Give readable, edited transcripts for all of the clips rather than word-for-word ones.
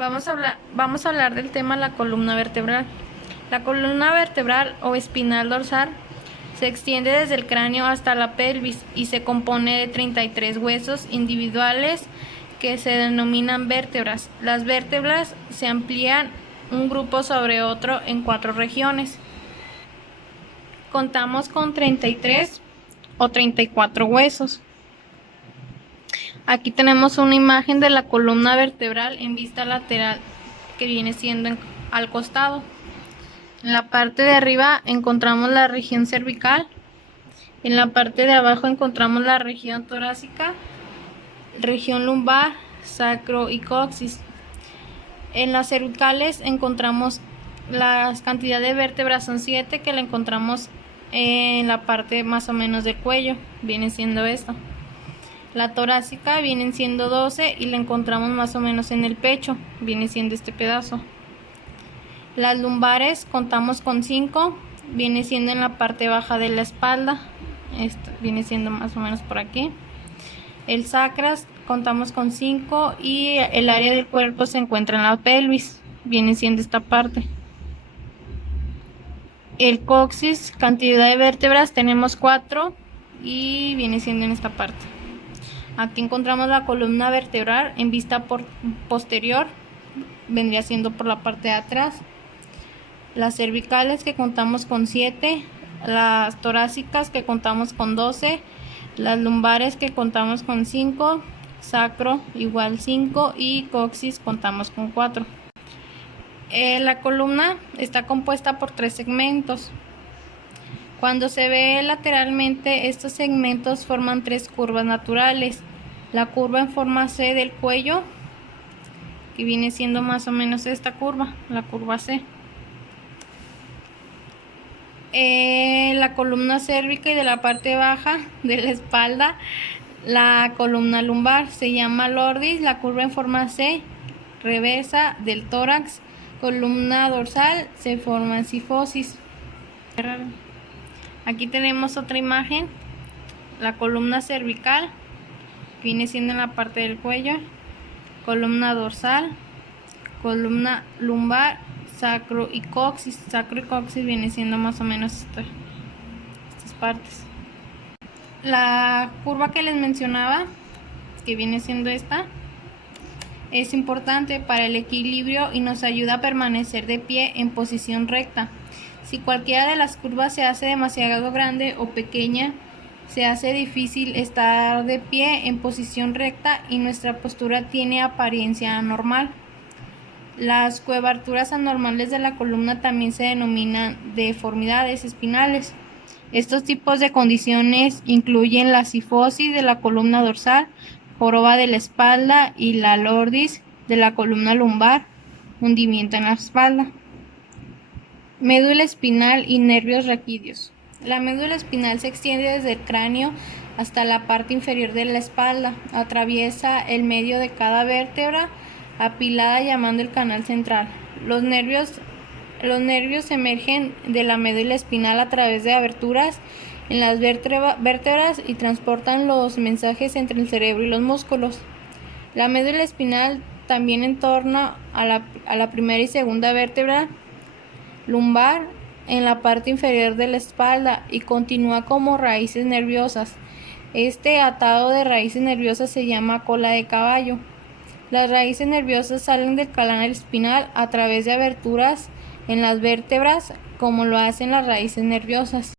Vamos a hablar del tema la columna vertebral. La columna vertebral o espinal dorsal se extiende desde el cráneo hasta la pelvis y se compone de 33 huesos individuales que se denominan vértebras. Las vértebras se amplían un grupo sobre otro en 4 regiones. Contamos con 33 o 34 huesos. Aquí tenemos una imagen de la columna vertebral en vista lateral que viene siendo al costado. En la parte de arriba encontramos la región cervical, en la parte de abajo encontramos la región torácica, región lumbar, sacro y coxis. En las cervicales encontramos la cantidad de vértebras, son 7, que la encontramos en la parte más o menos del cuello, viene siendo esto. La torácica vienen siendo 12 y la encontramos más o menos en el pecho, viene siendo este pedazo. Las lumbares contamos con 5, viene siendo en la parte baja de la espalda, esto viene siendo más o menos por aquí. El sacras contamos con 5 y el área del cuerpo se encuentra en la pelvis, viene siendo esta parte. El coxis, cantidad de vértebras, tenemos 4 y viene siendo en esta parte. Aquí encontramos la columna vertebral en vista posterior, vendría siendo por la parte de atrás. Las cervicales que contamos con 7, las torácicas que contamos con 12, las lumbares que contamos con 5, sacro igual 5 y coxis contamos con 4. La columna está compuesta por 3 segmentos. Cuando se ve lateralmente, estos segmentos forman 3 curvas naturales. La curva en forma C del cuello, que viene siendo más o menos esta curva, la curva C. La columna cérvica y de la parte baja de la espalda, la columna lumbar se llama lordis, la curva en forma C, reversa del tórax. Columna dorsal se forma en sifosis. Aquí tenemos otra imagen, la columna cervical, que viene siendo en la parte del cuello, columna dorsal, columna lumbar, sacro y coxis. Sacro y coxis viene siendo más o menos estas partes. La curva que les mencionaba, que viene siendo esta, es importante para el equilibrio y nos ayuda a permanecer de pie en posición recta. Si cualquiera de las curvas se hace demasiado grande o pequeña, se hace difícil estar de pie en posición recta y nuestra postura tiene apariencia anormal. Las curvaturas anormales de la columna también se denominan deformidades espinales. Estos tipos de condiciones incluyen la sifosis de la columna dorsal, joroba de la espalda y la lordis de la columna lumbar, hundimiento en la espalda. Médula espinal y nervios raquídeos. La médula espinal se extiende desde el cráneo hasta la parte inferior de la espalda, atraviesa el medio de cada vértebra apilada llamando el canal central. Los nervios emergen de la médula espinal a través de aberturas en las vértebras y transportan los mensajes entre el cerebro y los músculos. La médula espinal también en torno a la primera y segunda vértebra lumbar en la parte inferior de la espalda y continúa como raíces nerviosas. Este atado de raíces nerviosas se llama cola de caballo. Las raíces nerviosas salen del canal espinal a través de aberturas en las vértebras, como lo hacen las raíces nerviosas.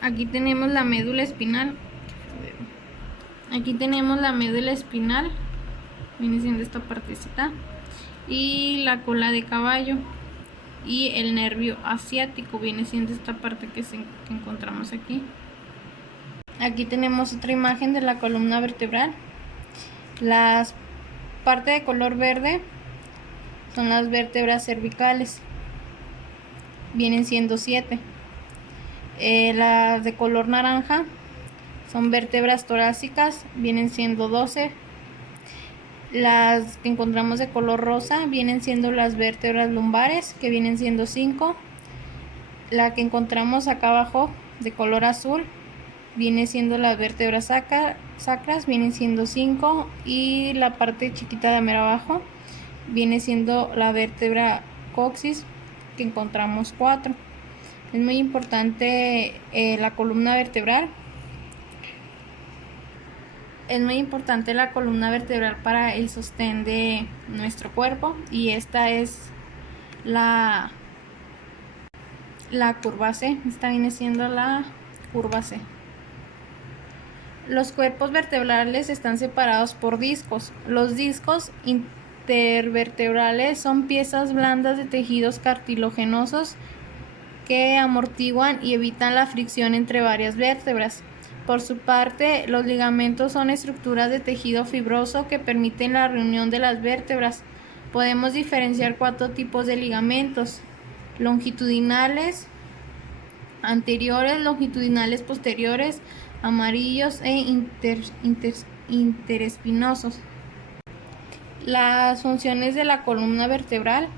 Aquí tenemos la médula espinal. Viene siendo esta partecita, y la cola de caballo, y el nervio asiático viene siendo esta parte que encontramos aquí. Aquí tenemos otra imagen de la columna vertebral. Las partes de color verde son las vértebras cervicales, vienen siendo 7. Las de color naranja son vértebras torácicas, vienen siendo 12. Las que encontramos de color rosa vienen siendo las vértebras lumbares, que vienen siendo 5. La que encontramos acá abajo de color azul viene siendo las vértebras sacras, vienen siendo 5. Y la parte chiquita de mero abajo viene siendo la vértebra coxis, que encontramos 4. Es muy importante la columna vertebral. Es muy importante la columna vertebral para el sostén de nuestro cuerpo, y esta es la curva C. Esta viene siendo la curva C. Los cuerpos vertebrales están separados por discos. Los discos intervertebrales son piezas blandas de tejidos cartilaginosos que amortiguan y evitan la fricción entre varias vértebras. Por su parte, los ligamentos son estructuras de tejido fibroso que permiten la reunión de las vértebras. Podemos diferenciar 4 tipos de ligamentos: longitudinales anteriores, longitudinales posteriores, amarillos e interespinosos. Las funciones de la columna vertebral: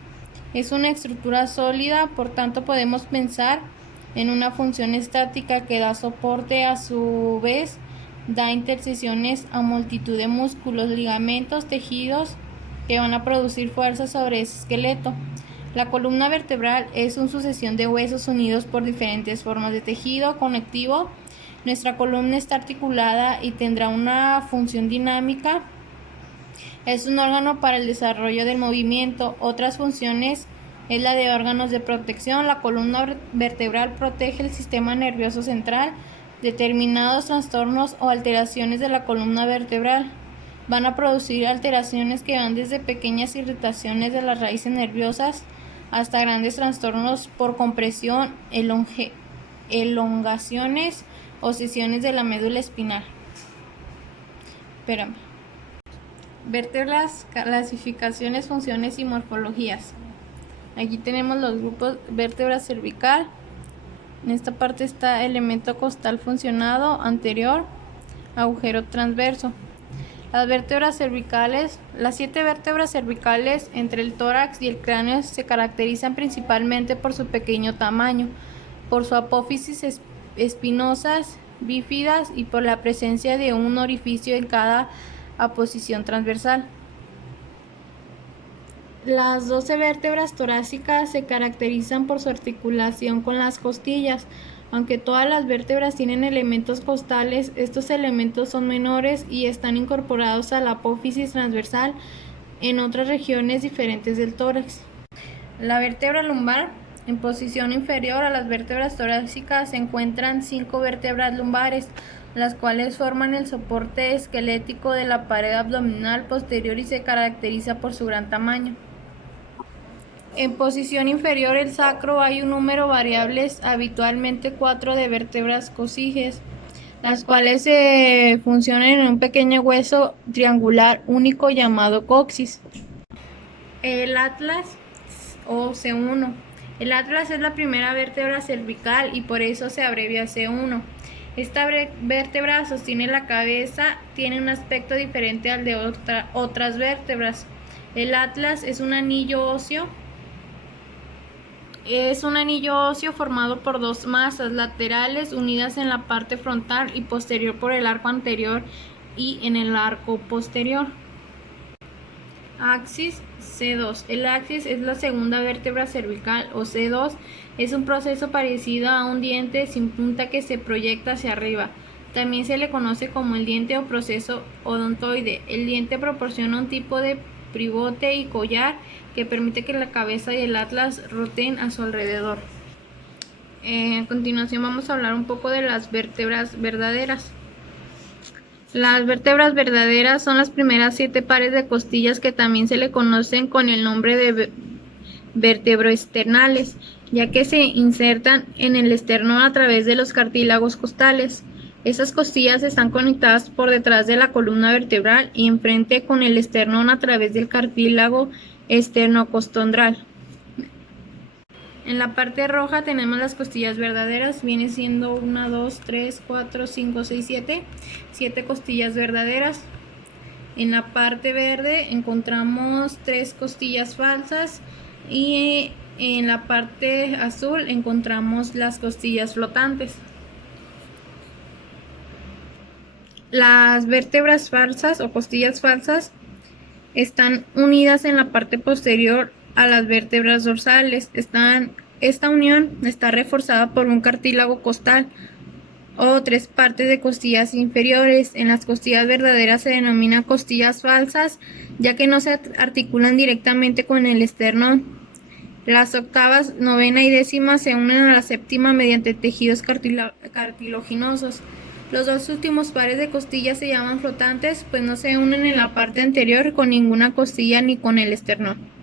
es una estructura sólida, por tanto podemos pensar en una función estática que da soporte, a su vez da intersecciones a multitud de músculos, ligamentos, tejidos que van a producir fuerza sobre ese esqueleto. La columna vertebral es una sucesión de huesos unidos por diferentes formas de tejido conectivo. Nuestra columna está articulada y tendrá una función dinámica. Es un órgano para el desarrollo del movimiento. Otras funciones es la de órganos de protección. La columna vertebral protege el sistema nervioso central. Determinados trastornos o alteraciones de la columna vertebral van a producir alteraciones que van desde pequeñas irritaciones de las raíces nerviosas hasta grandes trastornos por compresión, elongaciones o sesiones de la médula espinal. Vértebras, clasificaciones, funciones y morfologías. Aquí tenemos los grupos: vértebra cervical. En esta parte está elemento costal funcionado anterior, agujero transverso. Las vértebras cervicales. Las 7 vértebras cervicales entre el tórax y el cráneo se caracterizan principalmente por su pequeño tamaño, por su apófisis espinosas, bífidas, y por la presencia de un orificio en cada aposición transversal. Las 12 vértebras torácicas se caracterizan por su articulación con las costillas. Aunque todas las vértebras tienen elementos costales, estos elementos son menores y están incorporados a la apófisis transversal en otras regiones diferentes del tórax. La vértebra lumbar. En posición inferior a las vértebras torácicas se encuentran 5 vértebras lumbares, las cuales forman el soporte esquelético de la pared abdominal posterior y se caracteriza por su gran tamaño. En posición inferior el sacro hay un número variable, habitualmente 4, de vértebras cociges, las cuales funcionan en un pequeño hueso triangular único llamado coxis. El atlas o C1. El atlas es la primera vértebra cervical y por eso se abrevia C1. Esta vértebra sostiene la cabeza, tiene un aspecto diferente al de otras vértebras. El atlas es un anillo óseo. Es un anillo óseo formado por 2 masas laterales unidas en la parte frontal y posterior por el arco anterior y en el arco posterior. Axis C2. El axis es la segunda vértebra cervical, o C2. Es un proceso parecido a un diente sin punta que se proyecta hacia arriba. También se le conoce como el diente o proceso odontoide. El diente proporciona un tipo de pivote y collar que permite que la cabeza y el atlas roten a su alrededor. A continuación vamos a hablar un poco de las vértebras verdaderas. Las vértebras verdaderas son las primeras 7 pares de costillas que también se le conocen con el nombre de vértebroesternales, ya que se insertan en el esternón a través de los cartílagos costales. Esas costillas están conectadas por detrás de la columna vertebral y enfrente con el esternón a través del cartílago esternocostondral. En la parte roja tenemos las costillas verdaderas, viene siendo 1, 2, 3, 4, 5, 6, 7, 7 costillas verdaderas. En la parte verde encontramos 3 costillas falsas y en la parte azul encontramos las costillas flotantes. Las vértebras falsas o costillas falsas Están unidas en la parte posterior a las vértebras dorsales. Esta unión está reforzada por un cartílago costal o 3 partes de costillas inferiores. En las costillas verdaderas se denominan costillas falsas, ya que no se articulan directamente con el esternón. Las octavas, novena y décima se unen a la séptima mediante tejidos cartilaginosos. Los dos últimos pares de costillas se llaman flotantes, pues no se unen en la parte anterior con ninguna costilla ni con el esternón.